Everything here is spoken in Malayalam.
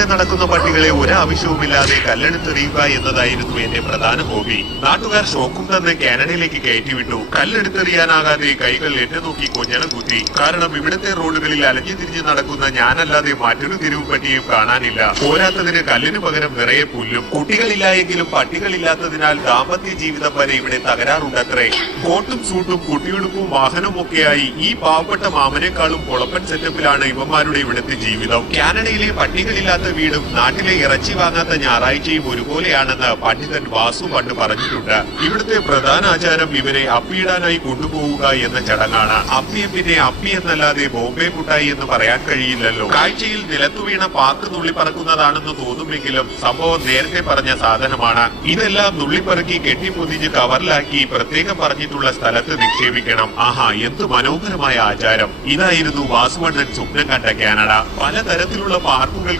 ഇവിടെ നടക്കുന്ന പട്ടികളെ ഒരാവശ്യവുമില്ലാതെ കല്ലെടുത്തെറിയുക എന്നതായിരുന്നു എന്റെ പ്രധാന ഹോബി. നാട്ടുകാർ ഷോക്കും തന്ന് കാനഡയിലേക്ക് കയറ്റിവിട്ടു. കല്ലെടുത്തെറിയാനാകാതെ കൈകൾ എന്നെ നോക്കി കൊഞ്ഞണം കുത്തി. കാരണം ഇവിടുത്തെ റോഡുകളിൽ അലഞ്ഞു തിരിഞ്ഞ് നടക്കുന്ന ഞാനല്ലാതെ മറ്റൊരു തെരുവ് പട്ടിയും കാണാനില്ല. പോരാത്തതിന് കല്ലിനു പകരം നിറയെ പുല്ലും. കുട്ടികളില്ല എങ്കിലും പട്ടികളില്ലാത്തതിനാൽ ദാമ്പത്യ ജീവിതം വരെ ഇവിടെ തകരാറുണ്ടത്രേ. കോട്ടും സൂട്ടും കുട്ടിയുടുപ്പും വാഹനവും ഒക്കെയായി ഈ പാവപ്പെട്ട മാമനേക്കാളും പൊളപ്പൻ സെറ്റപ്പിലാണ് ഇവന്മാരുടെ ഇവിടുത്തെ ജീവിതം. കാനഡയിലെ പട്ടികളില്ലാത്ത വീടും നാട്ടിലെ ഇറച്ചി വാങ്ങാത്ത ഞായറാഴ്ചയും ഒരുപോലെയാണെന്ന് പണ്ഡിതൻ വാസു പണ്ട് പറഞ്ഞിട്ടുണ്ട്. ഇവിടുത്തെ പ്രധാന ആചാരം ഇവരെ അപ്പിയിടാനായി കൊണ്ടുപോവുക എന്ന ചടങ്ങാണ്. അപ്പിയെ പിന്നെ അപ്പി എന്നല്ലാതെ ബോംബെ മുട്ടായി എന്ന് പറയാൻ കഴിയില്ലല്ലോ. കാഴ്ചയിൽ നിലത്തു വീണ പാക്ക് നുള്ളിപ്പറക്കുന്നതാണെന്ന് തോന്നുമെങ്കിലും സംഭവം നേരത്തെ പറഞ്ഞ സാധനമാണ്. ഇതെല്ലാം നുള്ളിപ്പറക്കി കെട്ടിപ്പൊതിഞ്ഞ് കവറിലാക്കി പ്രത്യേകം പറഞ്ഞിട്ടുള്ള സ്ഥലത്ത് നിക്ഷേപിക്കണം. ആഹാ, എന്ത് മനോഹരമായ ആചാരം! ഇതായിരുന്നു വാസുവണ്ണൻ സ്വപ്നം കണ്ട കാനഡ. പലതരത്തിലുള്ള പാർക്കുകൾ